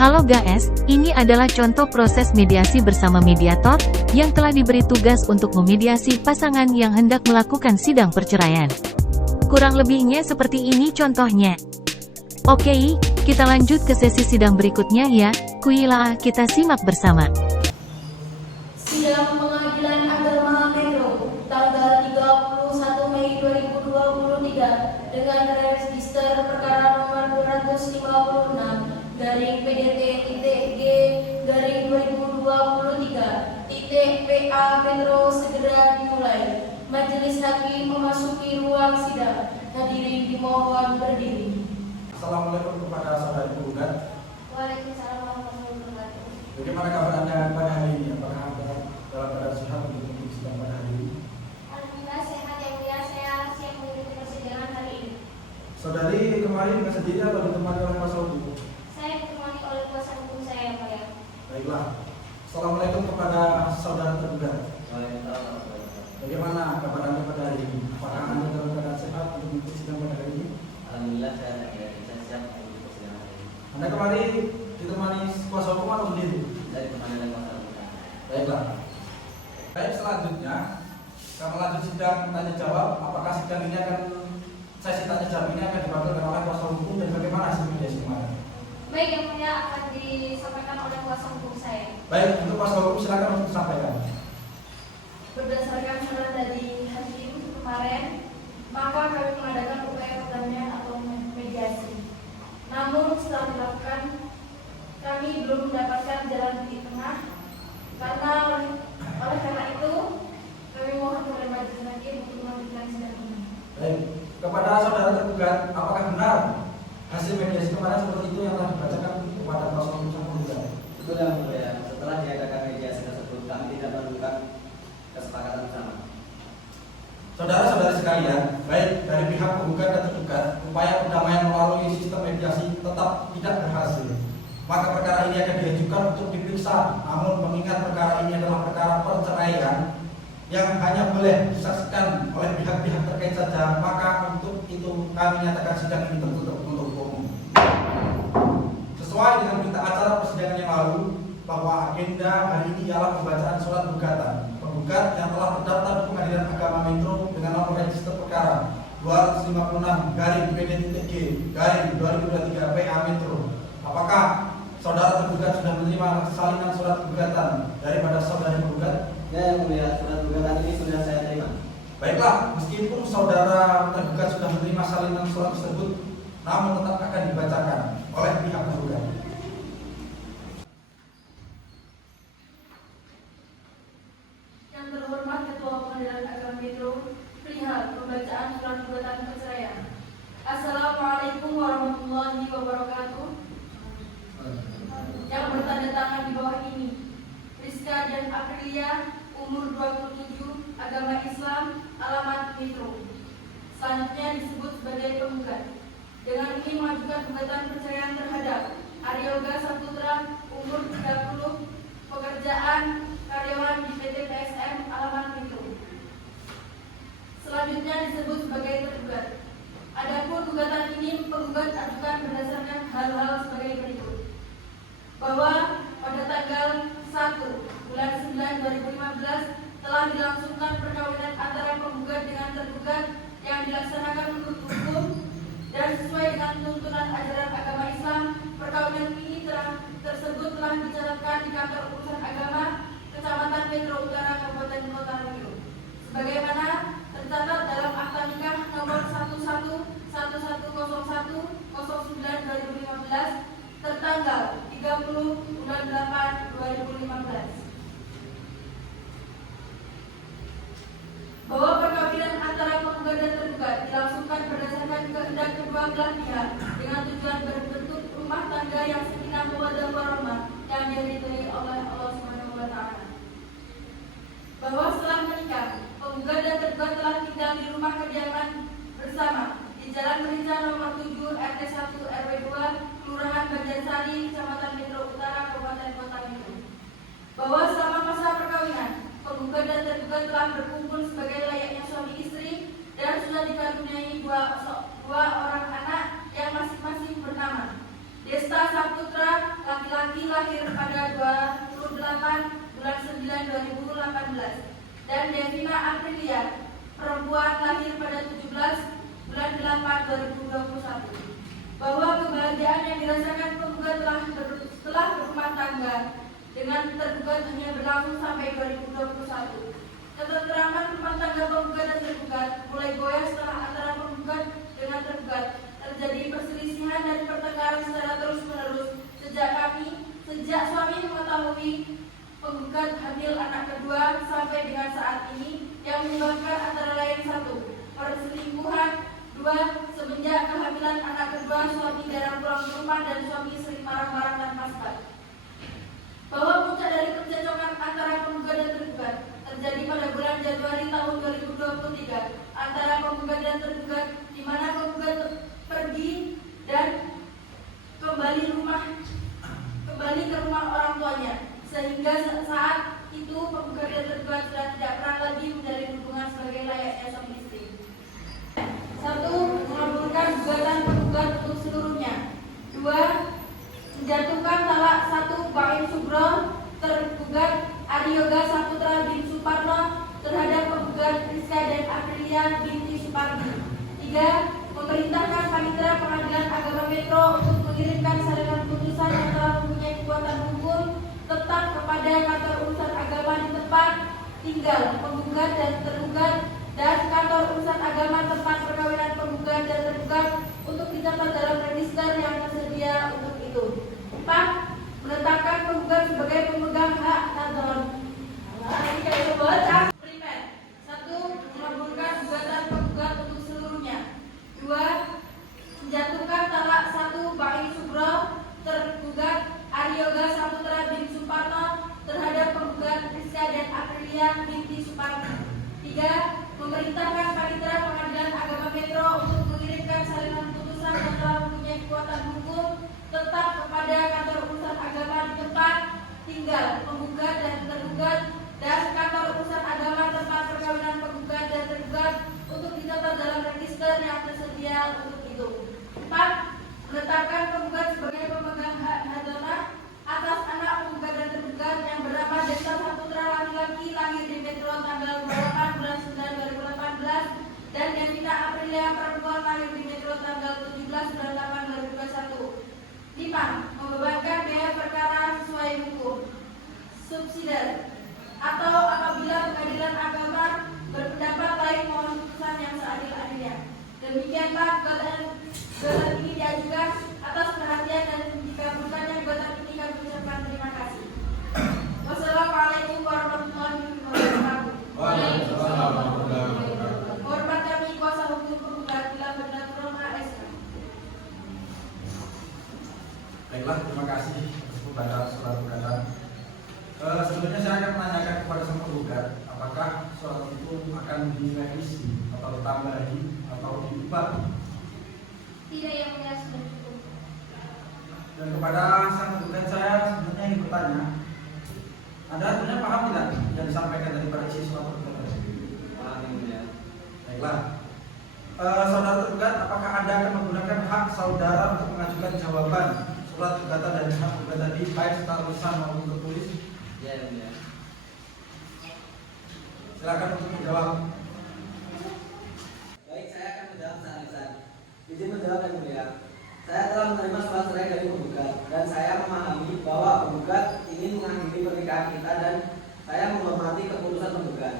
Halo guys, ini adalah contoh proses mediasi bersama mediator, yang telah diberi tugas untuk memediasi pasangan yang hendak melakukan sidang perceraian. Kurang lebihnya seperti ini contohnya. Oke, kita lanjut ke sesi sidang berikutnya ya, kuilah kita simak bersama. Sidang Pengadilan Agama Metro, tanggal 31 Mei 2023, dengan register perkara nomor 256-G/2023, PA Metro segera dimulai. Majelis Hakim memasuki ruang sidang. Hadirin dimohon berdiri. Assalamualaikum kepada saudari penggugat. Waalaikumsalam warahmatullahi wabarakatuh. Bagaimana kabar Anda pada hari ini? Apakah Anda dalam keadaan sehat untuk mengikuti sidang pada hari ini? Alhamdulillah sehat ya mulia, saya siap mengikuti persidangan hari ini. Saudari kemarin dengan sendiri atau ditemani oleh kuasa hukum? Saya ditemani oleh kuasa hukum saya, Pak ya. Baiklah. Assalamualaikum kepada saudara tergugat. Bagaimana kabar Anda pada hari ini? Apakah Anda dalam keadaan sehat untuk mengikuti sidang pada hari ini? Alhamdulillah saya siap untuk persidangan hari ini. Anda kemarin ditemani kuasa hukum atau sendiri? Saya ditemani oleh kuasa hukum. Baiklah. Baik, selanjutnya kami lanjut sidang tanya jawab. Apakah sidang ini akan sesi tanya jawab ini akan dipanggil oleh kuasa hukum dan bagaimana hasil mediasi kemarin? Baik, yang mulia akan disampaikan oleh kuasa hukum saya. Baik, untuk kuasa hukum silakan untuk disampaikan. Berdasarkan surat dari hakim kemarin, maka kami mengadakan upaya perdamaian atau mediasi. Namun setelah dilakukan, kami belum mendapatkan jalan titik tengah. Oleh karena itu, kami mohon kepada majelis hakim untuk melanjutkan sidang ini. Baik, kepada saudara tergugat, apakah benar hasil mediasi kemarin seperti itu yang telah dibacakan kepada kuasa hukum sang penggugat? Betul yang mulia. Setelah diadakan mediasi tersebut, kami tidak menemukan kesepakatan bersama. Saudara-saudara sekalian, baik dari pihak penggugat dan tergugat, upaya perdamaian melalui sistem mediasi tetap tidak berhasil. Maka perkara ini akan diajukan untuk diperiksa. Namun mengingat perkara ini adalah perkara perceraian yang hanya boleh disaksikan oleh pihak-pihak terkait saja, maka untuk itu kami nyatakan sidang ini tertutup untuk umum. Sesuai dengan berita acara persidangan yang lalu, bahwa agenda hari ini ialah pembacaan surat gugatan penggugat yang telah terdaftar di Pengadilan Agama Metro dengan nomor register perkara 256-PD.G/2023 PA Metro. Apakah saudara tergugat sudah menerima salinan surat gugatan daripada saudara penggugat? Ya yang mulia, surat gugatan ini sudah saya terima. Baiklah, meskipun saudara tergugat sudah menerima salinan surat tersebut, namun tetap akan dibacakan oleh pihak penggugat. Yang terhormat Ketua Pengadilan Agama Metro, perihal pembacaan surat gugatan perceraian. Assalamualaikum warahmatullahi wabarakatuh. Yang bertanda tangan di bawah ini, Rizka dan Aprilia, umur 27, agama Islam, alamat Metro. Selanjutnya disebut sebagai penggugat. Dengan ini mengajukan gugatan perceraian terhadap Aryoga Saputra, umur 30, pekerjaan karyawan di PT PSM, alamat Metro. Selanjutnya disebut sebagai tergugat. Adapun gugatan ini penggugat ajukan berdasarkan hal-hal sebagai berikut. Bahwa pada tanggal 1 bulan 9 2015 telah dilangsungkan perkawinan antara penggugat dengan tergugat yang dilaksanakan menurut hukum dan sesuai dengan tuntunan ajaran agama Islam. Perkawinan ini tersebut telah dicatatkan di kantor urusan agama Kecamatan Metro Utara, Kabupaten Kota Metro, sebagaimana tercatat dalam akta nikah nomor 11110109/2015 tertanggal 30 bulan 8 2015. Bahwa perkawinan antara penggugat dan tergugat dilangsungkan berdasarkan kehendak kedua belah pihak dengan tujuan berbentuk rumah tangga yang sakinah mawaddah warahmah yang diridhoi oleh Allah Subhanahu wa taala. Bahwa setelah menikah, penggugat dan tergugat telah tinggal di rumah kediaman bersama di Jalan Merinca nomor 7 RT 1 RW 2 Kelurahan Banjarsari, Kecamatan Metro Utara, Kabupaten Kota Metro. Bahwa selama masa perkawinan, penggugat dan tergugat telah berkumpul sebagai layaknya suami istri dan sudah dikaruniai dua orang anak yang masing-masing bernama Desta Saputra laki laki-laki lahir pada 28 bulan 9 2018, dan Devina Aprilia, perempuan lahir pada 17 bulan 8 2021, bahwa kebahagiaan yang dirasakan penggugat setelah berumah tangga dengan tergugat hanya berlangsung sampai 2021. Ketentraman rumah tangga penggugat dan tergugat mulai goyah setelah antara penggugat dengan tergugat terjadi perselisihan dan pertengkaran secara terus-menerus sejak suami mengetahui penggugat hamil anak kedua sampai dengan saat ini, yang menyebabkan antara lain: 1. Perselingkuhan. 2. Semenjak kehamilan anak kedua, suami jarang pulang ke rumah dan suami sering marah-marah tanpa sebab. Bahwa puncak dari percekcokan antara penggugat dan tergugat terjadi pada bulan Januari tahun 2023 antara penggugat dan tergugat, di mana penggugat pergi dan kembali ke rumah orang tuanya, sehingga saat itu penggugat dan tergugat sudah tidak pernah lagi menjalin hubungan sebagai layaknya suami istri. 1. Mengabulkan gugatan penggugat untuk seluruhnya. 2. Menjatuhkan talak 1 Baim Sugro tergugat Aryoga Saputra bin Suparno terhadap penggugat Rizka dan Aprilia binti Supardi. 3. Memerintahkan Panitera Pengadilan Agama Metro untuk mengirimkan salinan putusan yang telah mempunyai kekuatan hukum tetap kepada kantor urusan agama di tempat tinggal penggugat dan tergugat dan kantor urusan agama tempat perkawinan penggugat dan tergugat untuk dicatat dalam register yang tersedia untuk itu. 4. Menetapkan penggugat sebagai pemegang hak nazar. Primer. 1. Mengabulkan gugatan penggugat untuk seluruhnya. 2. Menjatuhkan talak 1 Baim Sugro tergugat Aryoga Saputra bin Suparno terhadap penggugat Rizka dan Aprilia binti Supardi. 3. Memerintahkan Panitera Pengadilan Agama Metro untuk mengirimkan salinan putusan yang telah mempunyai kekuatan hukum tetap kepada kantor urusan agama di tempat tinggal penggugat dan tergugat dan kantor urusan agama tempat perkawinan penggugat dan tergugat untuk dicatat dalam register yang tersedia untuk itu. 4. Menetapkan penggugat sebagai pemegang hak hadonah atas anak penggugat dan tergugat yang bernama Desa Saputra laki-laki lahir di Metro tanggal 28 bulan 9 2018 dan Devina Aprilia perempuan lahir di Metro tanggal 17 bulan 8 2021. 5. Membebankan biaya perkara sesuai hukum subsidiar atau apabila pengadilan agama berpendapat lain mohon putusan yang seadil-adilnya. Demikianlah gugatan ini diajukan atas perhatian dan dikabulkannya gugatan ini kami ucapkan terima kasih. Wassalamualaikum warahmatullahi wabarakatuh. Waalaikumsalam warahmatullahi wabarakatuh. Hormat kami kuasa hukum penggugat bila benar SK. Baiklah, terima kasih atas pembacaan surat gugatan. Sebelumnya saya akan menanyakan kepada sang penggugat, apakah surat itu akan direvisi atau ditambahi atau diubah? Tidak, yang mulia, sudah cukup. Dan kepada sang penggugat saya sebenarnya ingin bertanya, Anda sebenarnya paham tidak yang disampaikan daripada isi surat gugatan tersebut? Paham ya. Baiklah, saudara tergugat, apakah Anda akan menggunakan hak saudara untuk mengajukan jawaban surat gugatan dari hak gugatan tadi baik secara lisan maupun tertulis? Ya, ya. Silakan untuk menjawab. Baik, saya akan menjawab secara lisan. Izin menjawab yang mulia. Saya telah menerima surat cerai dari penggugat dan saya memahami bahwa penggugat ingin mengakhiri pernikahan kita dan saya menghormati keputusan penggugat.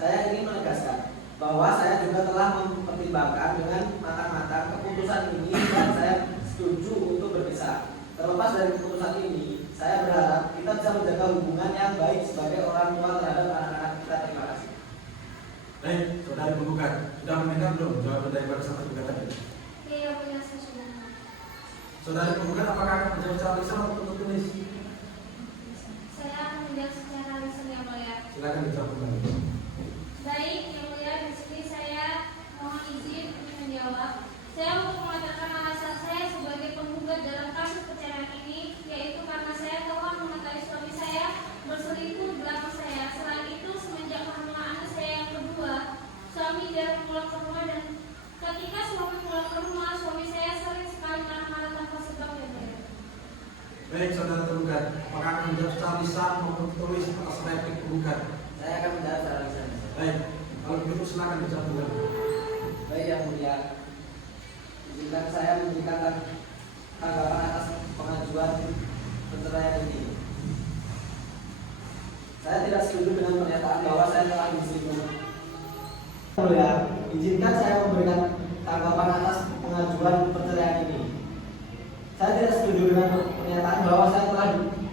Saya ingin menegaskan bahwa saya juga telah mempertimbangkan dengan matang-matang keputusan ini dan saya setuju untuk berpisah. Terlepas dari keputusan ini, saya berharap kita bisa menjaga hubungan yang baik sebagai orang tua terhadap anak-anak kita. Terima kasih. Baik, saudara penggugat, sudah mendengar belum jawaban daripada sang tergugat tadi? Iya, punya saya sudah. Saudara penggugat, apakah akan menjawab secara lisan atau tertulis? Saya akan menjawab secara lisan yang mulia. Silakan dijawab kembali. Baik, yang mulia, di sini saya mohon izin untuk menjawab. Saya untuk mengatakan alasan saya sebagai penggugat dalam kasus perceraian ini, yaitu karena saya telah mengetahui suami saya berselingkuh di belakang saya. Selain itu, semenjak kehamilan anak saya yang kedua, suami jarang pulang ke rumah dan ketika suami pulang ke rumah, suami saya sering sekali marah-marah tanpa sebab yang baik. Baik, akan menjawab secara lisan maupun tertulis atas replik penggugat. Saya akan menjawab secara lisan. Baik, kalau begitu silakan dijawab dulu. Baik Yang Mulia, izinkan saya memberikan tanggapan atas pengajuan perceraian ini. Saya tidak setuju dengan pernyataan bahwa saya telah diselingkuhi. Yang Mulia, izinkan saya memberikan tanggapan atas pengajuan perceraian ini. Saya tidak setuju dengan pernyataan bahwa saya telah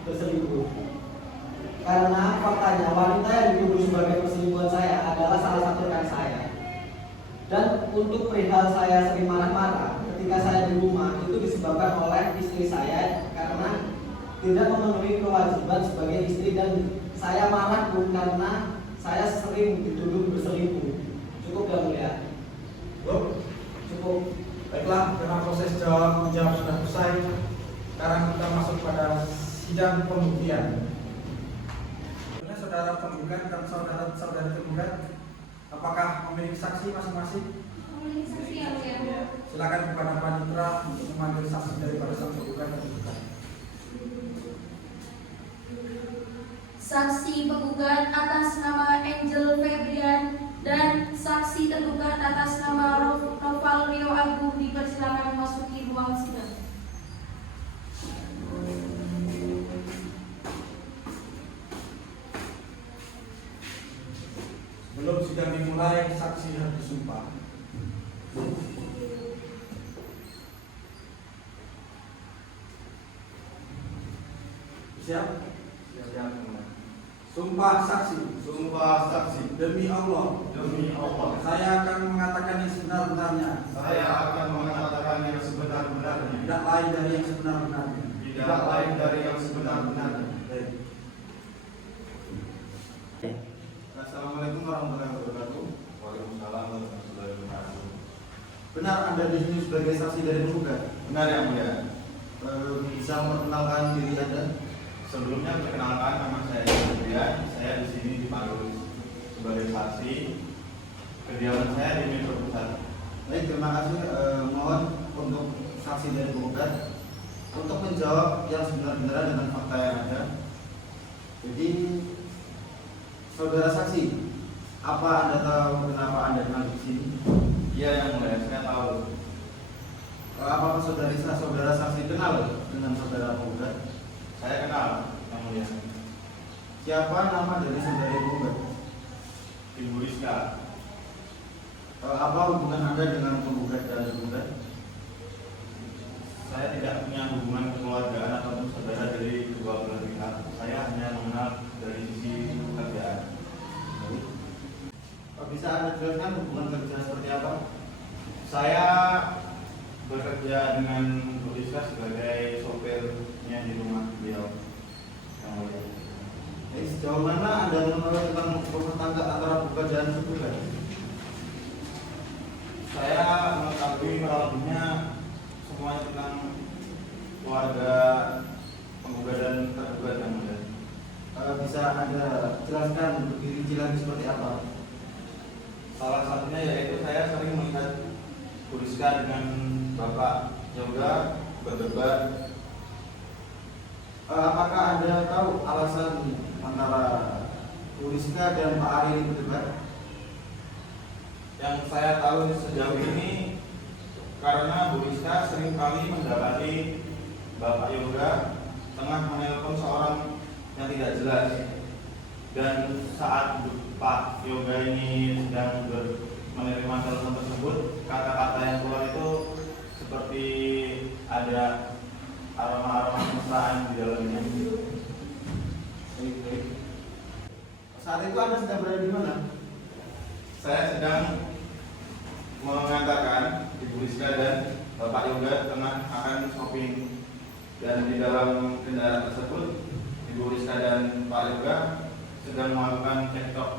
berselingkuh. Karena faktanya wanita yang dituduh sebagai perselingkuhan saya adalah salah satu rekan saya. Dan untuk perihal saya sering marah-marah ketika saya di rumah itu disebabkan oleh istri saya karena tidak memenuhi kewajiban sebagai istri, dan saya marah pun karena saya sering dituduh berselingkuh. Cukup Yang Mulia. Cukup. Baiklah, karena proses menjawab sudah selesai, sekarang kita masuk pada sidang pembuktian. Sebenarnya saudara penggugat dan saudara-saudari tergugat, apakah memiliki saksi masing-masing? Memiliki saksi Yang Mulia. Silakan kepada panitera untuk memanggil saksi daripada sang tergugat dan tergugat. Saksi penggugat atas nama Angel Febrian dan saksi tergugat atas nama Noval Rio Agung dipersilakan memasuki ruang sidang. Sebelum sidang dimulai, saksi harus disumpah. Siap? Siap. Sumpah saksi. Sumpah saksi. Demi Allah. Demi Allah. Saya akan mengatakan yang sebenar-benarnya. Saya akan mengatakan yang sebenar-benarnya. Tidak lain dari yang sebenar-benarnya. Tidak lain dari yang sebenar-benarnya. Baik. Assalamualaikum warahmatullahi wabarakatuh. Waalaikumsalam warahmatullahi wabarakatuh. Benar Anda di sini sebagai saksi dari penggugat? Benar Yang Mulia. Bisa memperkenalkan diri Anda? Sebelumnya perkenalkan, nama saya Febrian. Saya di sini dipanggil sebagai saksi. Kediaman saya di Metro Pusat. Baik, terima kasih. Mohon untuk saksi dari penggugat untuk menjawab yang sebenar-benarnya dengan fakta yang ada. Jadi, saudara saksi, apa Anda tahu kenapa Anda kenal di sini? Iya Yang Mulia, saya tahu. Apakah saudara saksi kenal dengan saudara penggugat? Saya kenal Yang Mulia. Siapa nama dari saudara penggugat? Ibu Rizka. Apa hubungan Anda dengan penggugat dan penggugat? Saya tidak punya hubungan kekeluargaan ataupun saudara dari kedua belah pihak. Saya hanya mengenal dari sisi pekerjaan. Bisa Anda jelaskan hubungan kerja seperti apa? Saya bekerja dengan Bu Rizka sebagai sopirnya di rumah beliau. Yang mulia. Sejauh mana Anda mengetahui tentang rumah tangga antara penggugat dan tergugat? Saya mengetahui kurang lebihnya semuanya tentang keluarga penggugat dan tergugat yang mulia. Bisa Anda jelaskan lebih rinci lagi seperti apa? Salah satunya yaitu saya sering melihat Bu Rizka dengan Bapak Yoga berdebat. Apakah Anda tahu alasan antara Bu Rizka dan Pak Ari ini berdebat? Yang saya tahu sejauh ini karena Bu Rizka seringkali mendapati Bapak Yoga tengah menelpon seorang yang tidak jelas, dan saat Pak Yoga ini sedang menerima telepon tersebut, kata-kata yang keluar itu seperti ada aroma-aroma mesraan di dalamnya. Saat itu Anda sedang berada di mana? Saya sedang mengatakan Ibu Rizka dan Bapak Yoga tengah akan shopping, dan di dalam kendaraan tersebut Ibu Rizka dan Pak Yoga sedang melakukan cekcok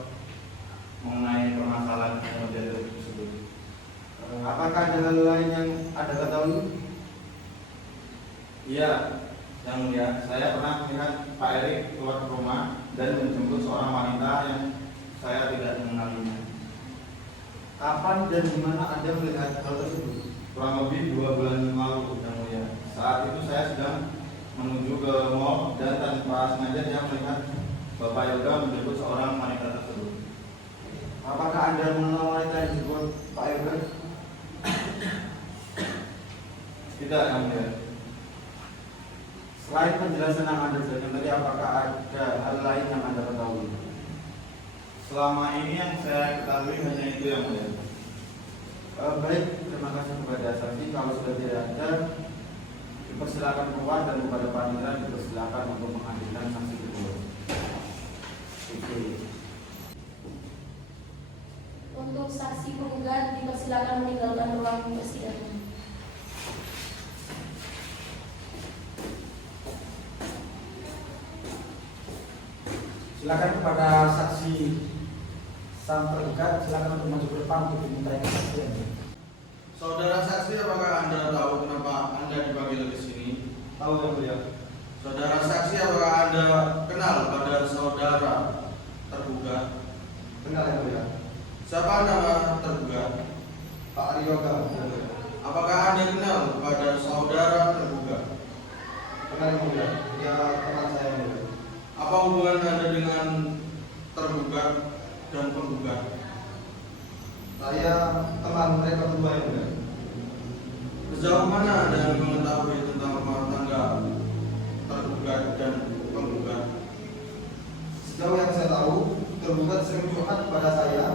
mengenai permasalahan yang terjadi tersebut. Apakah ada hal lain yang Anda ketahui? Iya, yang mulia, saya pernah melihat Pak Erik keluar ke rumah dan menjemput seorang wanita yang saya tidak mengenalinya. Kapan dan di mana Anda melihat hal tersebut? Kurang lebih 2 bulan yang lalu, yang mulia. Saat itu saya sedang menuju ke mall dan tanpa sengaja dia melihat Bapak Yoga menjemput seorang wanita tersebut. Apakah Anda mengenal wanita yang disebut Pak Yoga? Tidak, yang mulia. Selain penjelasan yang Anda berikan tadi, apakah ada hal lain yang Anda ketahui? Selama ini yang saya ketahui hanya itu, yang mulia. Baik, terima kasih kepada saksi. Kalau sudah tidak ada, dipersilakan keluar dan kepada panitia dipersilakan untuk menghadirkan saksi kedua. Oke. Untuk saksi penggugat dipersilakan meninggalkan ruang persidangan. Silakan kepada saksi sang tergugat, silakan untuk maju ke depan untuk dimintai kesaksian. Saudara saksi, apakah Anda tahu kenapa Anda dipanggil ke sini? Tahu yang mulia. Saudara saksi, apakah Anda kenal pada saudara tergugat? Kenal yang mulia. Siapa nama tergugat? Pak Aryoga. Apakah Anda kenal pada saudara tergugat? Kenal yang mulia. Dia teman saya yang mulia. Apa hubungan Anda dengan tergugat dan penggugat? Saya teman mereka berdua yang mulia. Sejauh mana Anda mengetahui tentang rumah tangga tergugat dan penggugat? Sejauh yang saya tahu, tergugat sering curhat kepada saya,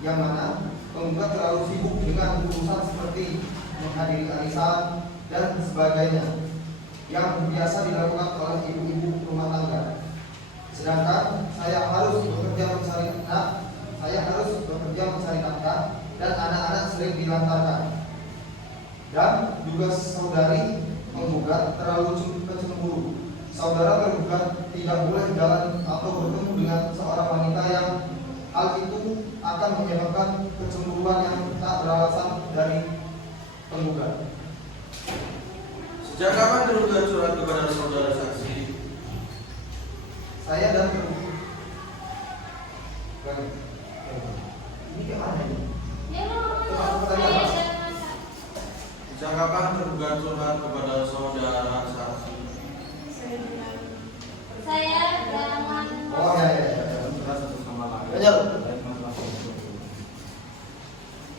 yang mana penggugat terlalu sibuk dengan urusan seperti menghadiri arisan dan sebagainya yang biasa dilakukan oleh ibu-ibu rumah tangga. Sedangkan saya harus bekerja mencari nafkah dan anak-anak sering dilantarkan. Dan juga saudari penggugat terlalu cemburu. Saudara tergugat tidak boleh jalan atau bertemu dengan seorang wanita yang hal itu akan menyebabkan kecemburuan yang tak beralasan dari penggugat. Sejak kapan tergugat curhat kepada saudara saksi? Saya dan tergugat. Ini gimana ini? Sejak kapan tergugat curhat kepada saudara saksi? Saya dengan Oh ya.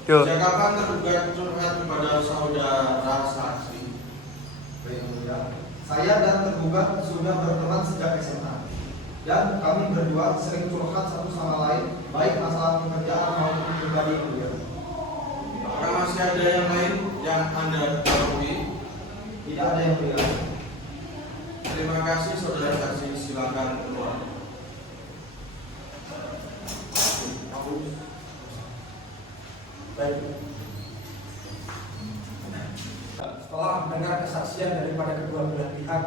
Sejak kapan tergugat curhat kepada saudara saksi? Saya dan tergugat sudah berteman sejak SMA. Dan kami berdua sering curhat satu sama lain, baik masalah pekerjaan maupun pribadi beliau. Apakah masih ada yang lain yang Anda ketahui? Tidak ada yang beliau. Terima kasih saudara saksi, silakan keluar. Baik. Setelah mendengar kesaksian daripada kedua belah pihak,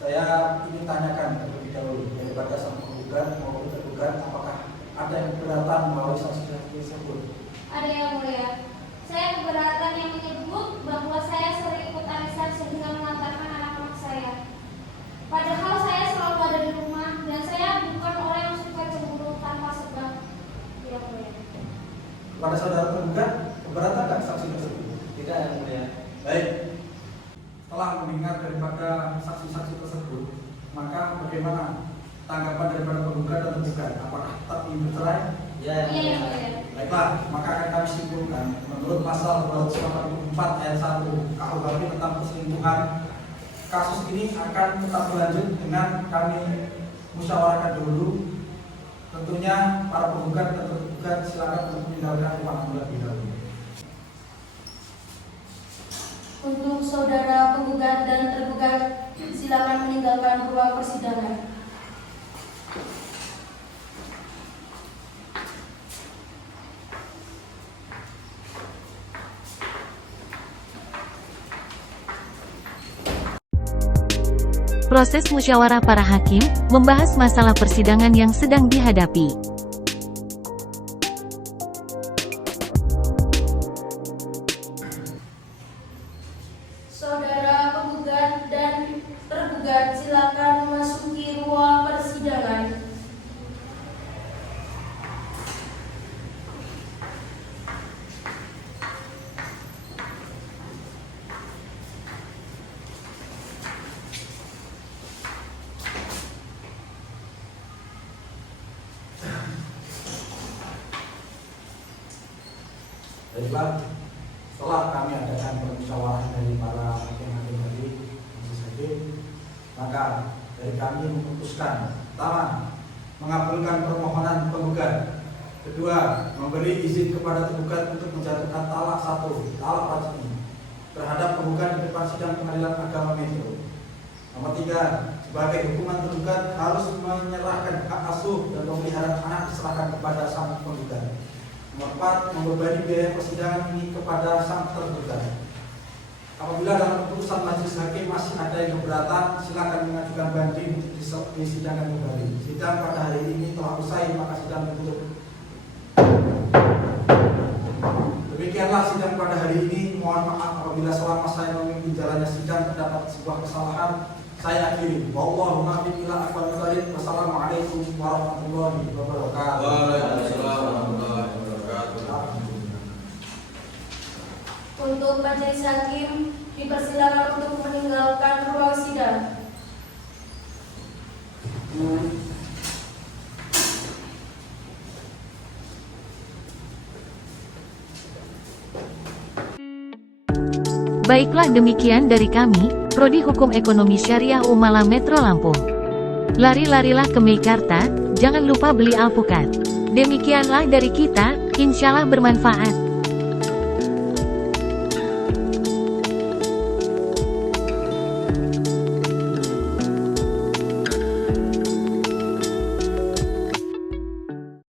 saya ingin tanyakan terlebih dahulu daripada sang penggugat maupun tergugat, apakah ada yang keberatan melalui saksi tersebut? ada yang mulia. Saya keberatan yang menyebut bahwa saya sering ikut arisan sehingga mengantarkan anak-anak saya. Padahal saya selalu ada di rumah dan saya bukan orang yang suka cemburu tanpa sebab. Yang mulia. Kepada saudara tergugat, keberatan nggak saksi tersebut? Tidak, yang mulia. Baik. Setelah mendengar daripada saksi-saksi tersebut, maka bagaimana tanggapan daripada penggugat dan tergugat? Apakah tetap ingin bercerai? Ya, Iya, yang mulia. Baiklah, maka akan kami simpulkan menurut pasal 284 ayat 1 KUHP tentang perselingkuhan, kasus ini akan tetap berlanjut dengan kami musyawarahkan dulu. Tentunya para penggugat dan tergugat silakan untuk meninggalkan ruangan terlebih dahulu. Untuk saudara penggugat dan tergugat, silakan meninggalkan ruang persidangan. Proses musyawarah para hakim membahas masalah persidangan yang sedang dihadapi. Saudara penggugat dan tergugat, silakan memasuki ruang persidangan. Baiklah, setelah kami adakan permusyawarah dari para hakim-hakim tadi, majelis hakim, maka dari kami memutuskan, pertama, mengabulkan permohonan penggugat. Kedua, memberi izin kepada tergugat untuk menjatuhkan talak 1, talak raj'i terhadap penggugat di depan sidang Pengadilan Agama Metro. Nomor 3, sebagai hukuman tergugat harus menyerahkan hak asuh dan pemeliharaan anak diserahkan kepada sang penggugat. Nomor 4, membebani biaya persidangan ini kepada sang tergugat. Apabila dalam keputusan majelis hakim masih ada yang keberatan, silakan mengajukan banding untuk disidangkan kembali. Sidang pada hari ini telah usai, maka sidang ditutup. Demikianlah sidang pada hari ini. Mohon maaf apabila selama saya memimpin jalannya sidang terdapat sebuah kesalahan. Saya akhiri. Wallahu muwaffiq ila aqwamit thoriq. Wassalamualaikum warahmatullahi wabarakatuh. Waalaikumsalam warahmatullahi wabarakatuh. Untuk majelis hakim dipersilakan untuk meninggalkan ruang sidang. Baiklah, demikian dari kami, Prodi Hukum Ekonomi Syariah Umala Metro Lampung. Lari-larilah ke Meikarta, jangan lupa beli alpukat. Demikianlah dari kita, insyaallah bermanfaat.